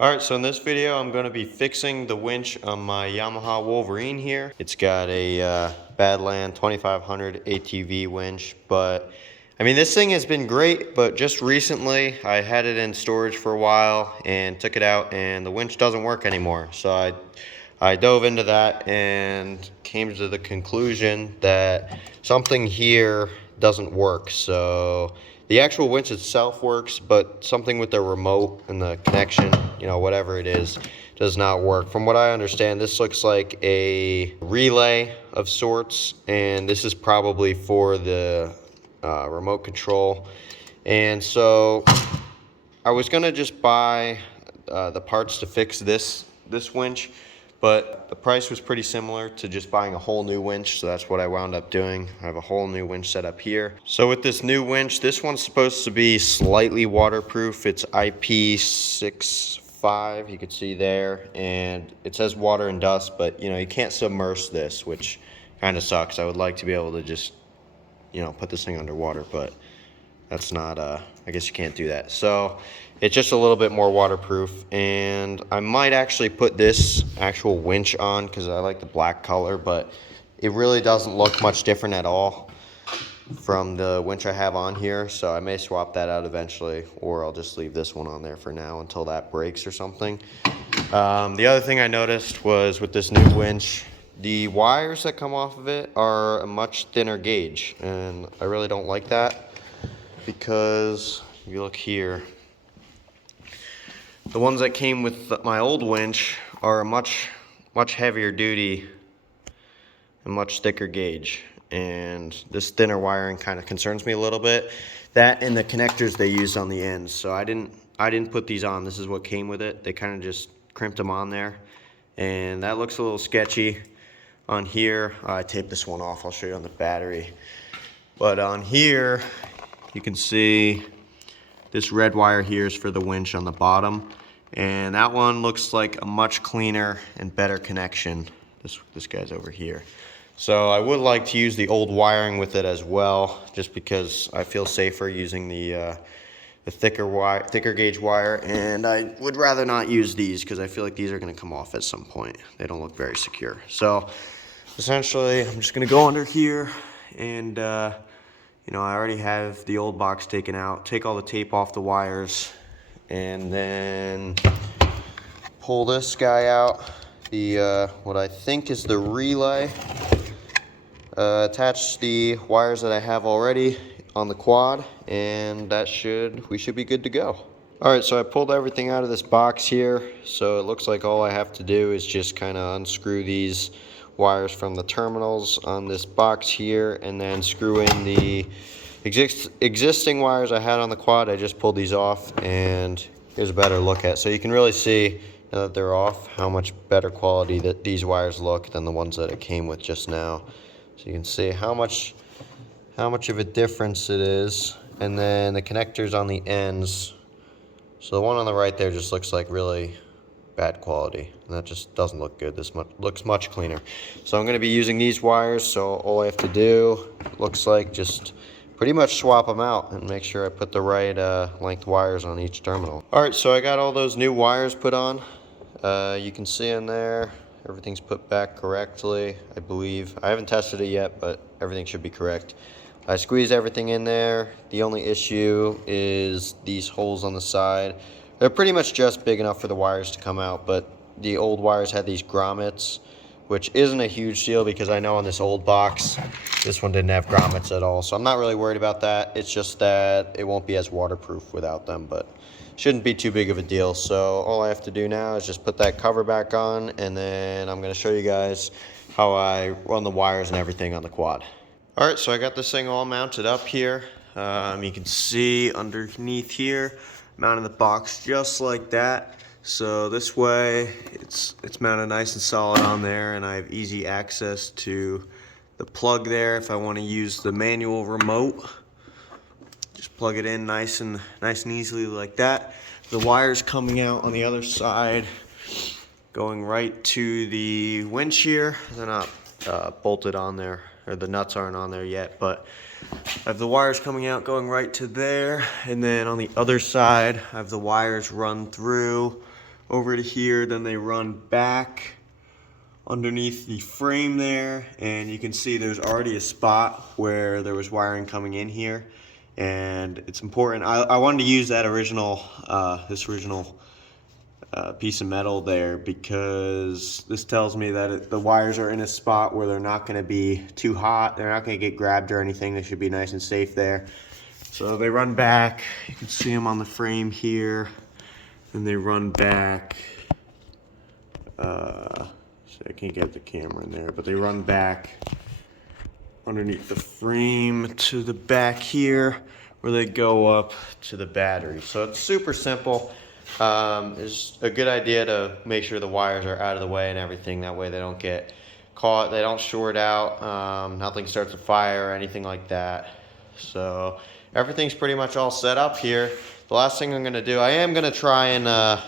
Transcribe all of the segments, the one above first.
Alright, so in this video I'm going to be fixing the winch on my Yamaha Wolverine here. It's got a Badland 2500 ATV winch, but I mean this thing has been great, but just recently I had it in storage for a while and took it out and the winch doesn't work anymore. So I dove into that and came to the conclusion that something here doesn't work. So the actual winch itself works, but something with the remote and the connection, whatever it is, does not work. From what I understand, this looks like a relay of sorts, and this is probably for the remote control. And so I was gonna just buy the parts to fix this winch, but the price was pretty similar to just buying a whole new winch, so that's what I wound up doing. I have a whole new winch set up here. So with this new winch, this one's supposed to be slightly waterproof. It's IP65, you can see there, and it says water and dust, but you can't submerge this, which kind of sucks. I would like to be able to just put this thing underwater, but that's not, I guess you can't do that. So it's just a little bit more waterproof, and I might actually put this actual winch on because I like the black color, but it really doesn't look much different at all from the winch I have on here. So I may swap that out eventually, or I'll just leave this one on there for now until that breaks or something. The other thing I noticed was with this new winch, the wires that come off of it are a much thinner gauge, and I really don't like that. Because if you look here, the ones that came with my old winch are a much heavier duty and much thicker gauge, and this thinner wiring kind of concerns me a little bit. That and the connectors they used on the ends, so I didn't put these on. This is what came with it. They kind of just crimped them on there, and that looks a little sketchy on here. I taped this one off. I'll show you on the battery, but on here you can see this red wire here is for the winch on the bottom, and that one looks like a much cleaner and better connection. This guy's over here. So I would like to use the old wiring with it as well, just because I feel safer using the thicker gauge wire, and I would rather not use these because I feel like these are going to come off at some point. They don't look very secure. So essentially I'm just going to go under here and I already have the old box taken out, take all the tape off the wires, and then pull this guy out, the what I think is the relay, attach the wires that I have already on the quad, and we should be good to go. Alright, so I pulled everything out of this box here, so it looks like all I have to do is just kind of unscrew these wires from the terminals on this box here, and then screw in the existing wires I had on the quad. I just pulled these off, and here's a better look at. So you can really see, now that they're off, how much better quality that these wires look than the ones that it came with just now. So you can see how much of a difference it is. And then the connectors on the ends. So the one on the right there just looks like really bad quality, and that just doesn't look good. This looks much cleaner. So I'm going to be using these wires, so all I have to do, looks like, just pretty much swap them out and make sure I put the right length wires on each terminal. Alright, so I got all those new wires put on. You can see in there everything's put back correctly, I believe. I haven't tested it yet, but everything should be correct. I squeezed everything in there. The only issue is these holes on the side. They're pretty much just big enough for the wires to come out, but the old wires had these grommets, which isn't a huge deal because I know on this old box, this one didn't have grommets at all. So I'm not really worried about that. It's just that it won't be as waterproof without them, but shouldn't be too big of a deal. So all I have to do now is just put that cover back on, and then I'm gonna show you guys how I run the wires and everything on the quad. All right, so I got this thing all mounted up here. You can see underneath here, mounted the box just like that. So this way, it's mounted nice and solid on there, and I have easy access to the plug there if I want to use the manual remote. Just plug it in nice and easily like that. The wires coming out on the other side, going right to the winch here. They're not bolted on there, or the nuts aren't on there yet, but I have the wires coming out going right to there, and then on the other side I have the wires run through over to here, then they run back underneath the frame there, and you can see there's already a spot where there was wiring coming in here, and it's important. I wanted to use that original piece of metal there because this tells me that the wires are in a spot where they're not going to be too hot, they're not going to get grabbed or anything, they should be nice and safe there. So they run back, you can see them on the frame here, and they run back, so I can't get the camera in there, but they run back underneath the frame to the back here where they go up to the battery. So it's super simple. It's a good idea to make sure the wires are out of the way and everything, that way they don't get caught, they don't short out, nothing starts a fire or anything like that. So everything's pretty much all set up here. The last thing I'm going to do, I am going to try and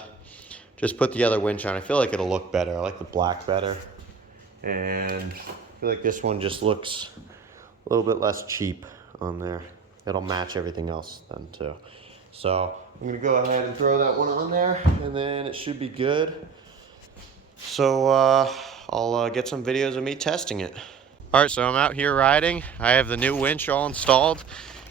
just put the other winch on. I feel like it'll look better. I like the black better. And I feel like this one just looks a little bit less cheap on there. It'll match everything else then too. So I'm going to go ahead and throw that one on there, and then it should be good. So I'll get some videos of me testing it. All right, so I'm out here riding. I have the new winch all installed,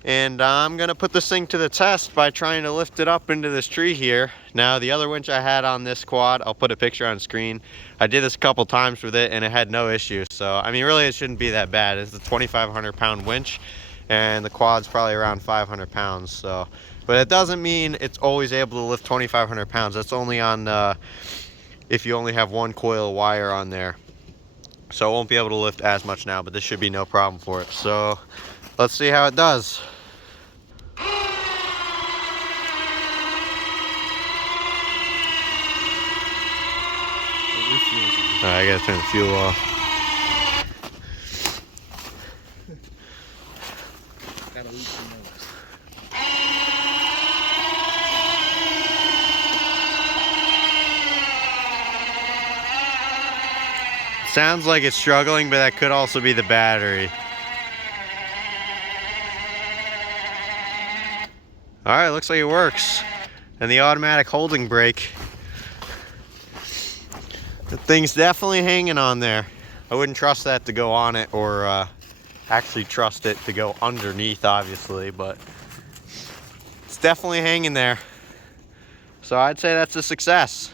and I'm gonna put this thing to the test by trying to lift it up into this tree here. Now, the other winch I had on this quad, I'll put a picture on screen. I did this a couple times with it and it had no issues. So, I mean, really it shouldn't be that bad. It's a 2,500 pound winch and the quad's probably around 500 pounds. So, but it doesn't mean it's always able to lift 2,500 pounds. That's only on, if you only have one coil of wire on there. So it won't be able to lift as much now, but this should be no problem for it. So let's see how it does. I gotta turn the fuel off. Sounds like it's struggling, but that could also be the battery. All right, looks like it works. And the automatic holding brake. The thing's definitely hanging on there. I wouldn't trust that to go on it, or actually trust it to go underneath, obviously, but it's definitely hanging there. So I'd say that's a success.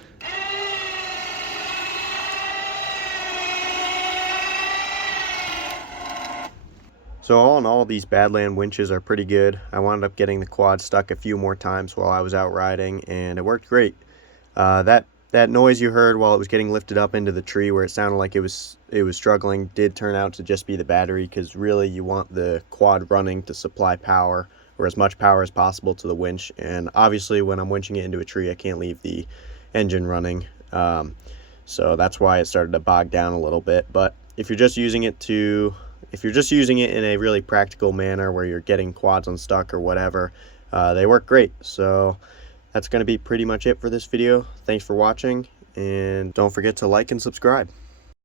So all in all, these Badland winches are pretty good. I wound up getting the quad stuck a few more times while I was out riding, and it worked great. That noise you heard while it was getting lifted up into the tree where it sounded like it was struggling did turn out to just be the battery, because really you want the quad running to supply power, or as much power as possible, to the winch. And obviously when I'm winching it into a tree, I can't leave the engine running. So that's why it started to bog down a little bit. But if you're just using it in a really practical manner where you're getting quads unstuck or whatever, they work great. So that's going to be pretty much it for this video. Thanks for watching, and don't forget to like and subscribe.